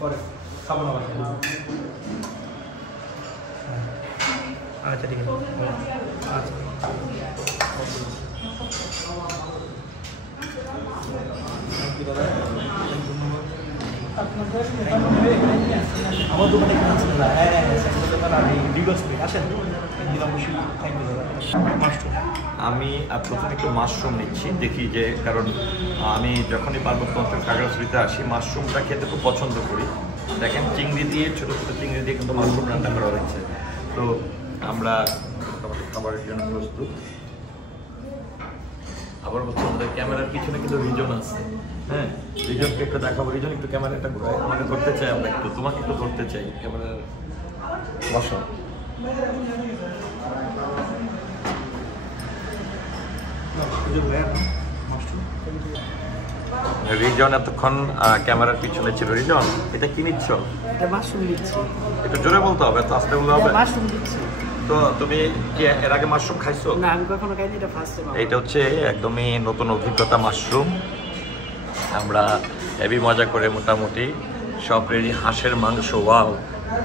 পরে খাবো না আচ্ছা ঠিক আছে আচ্ছা আমার দোকানে আমি প্রথমে একটু মাশরুম নিচ্ছি দেখি যে কারণ আমি যখনই পার্বত্য অঞ্চল খাগড়াছড়িতে আসি মাশরুমটা খেতে খুব পছন্দ করি দেখেন চিংড়ি দিয়ে ছোটো ছোটো চিংড়ি দিয়ে কিন্তু মাশরুম রান্না করা হয়েছে তো আমরা খাবারের জন্য প্রস্তুত আবার হচ্ছে আমাদের ক্যামেরার পিছনে কিন্তু রিজন আছে হ্যাঁ রিজনকে একটু দেখাবো রিজন একটু ক্যামেরাটা ঘুরায় আমাকে ধরতে চাই আমরা একটু তোমাকে একটু ধরতে চাই ক্যামেরার বসো রিজন এতক্ষণ ক্যামেরার পিছনে ছিল রিজন এটা কি নিচ্ছ একটু জোরে বলতে হবে তো আস্তে বলতে হবে তো তুমি কি এর আগে মাশরুম খাইছো না আমি কখনো খাইনি এটা ফার্স্ট টাইম এটা হচ্ছে একদমই নতুন অভিজ্ঞতা মাশরুম আমরা হেভি মজা করে মোটামুটি সব রেডি হাঁসের মাংস ওয়াও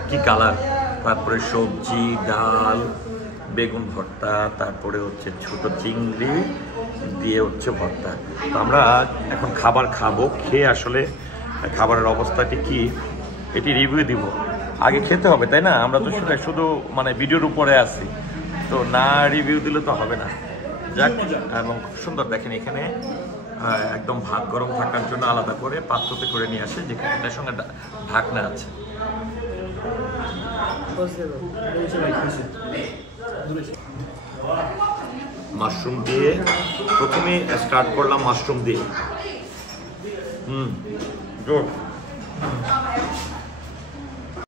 কি কালার তারপরে সবজি ডাল বেগুন ভর্তা তারপরে হচ্ছে ছোট চিংড়ি দিয়ে হচ্ছে ভর্তা তো আমরা এখন খাবার খাবো খেয়ে আসলে খাবারের অবস্থাটি কি এটি রিভিউ দিব আগে খেতে হবে তাই না আমরা তো শুধু মানে ভিডিওর উপরে আছি তো না রিভিউ দিলে তো হবে না যাক এবং খুব সুন্দর দেখেন এখানে একদম ভাত গরম থাকার জন্য আলাদা করে পাত্রতে করে নিয়ে আসে যেখানে এটার সঙ্গে ঢাকনা আছে মাশরুম দিয়ে প্রথমে স্টার্ট করলাম মাশরুম দিয়ে গুড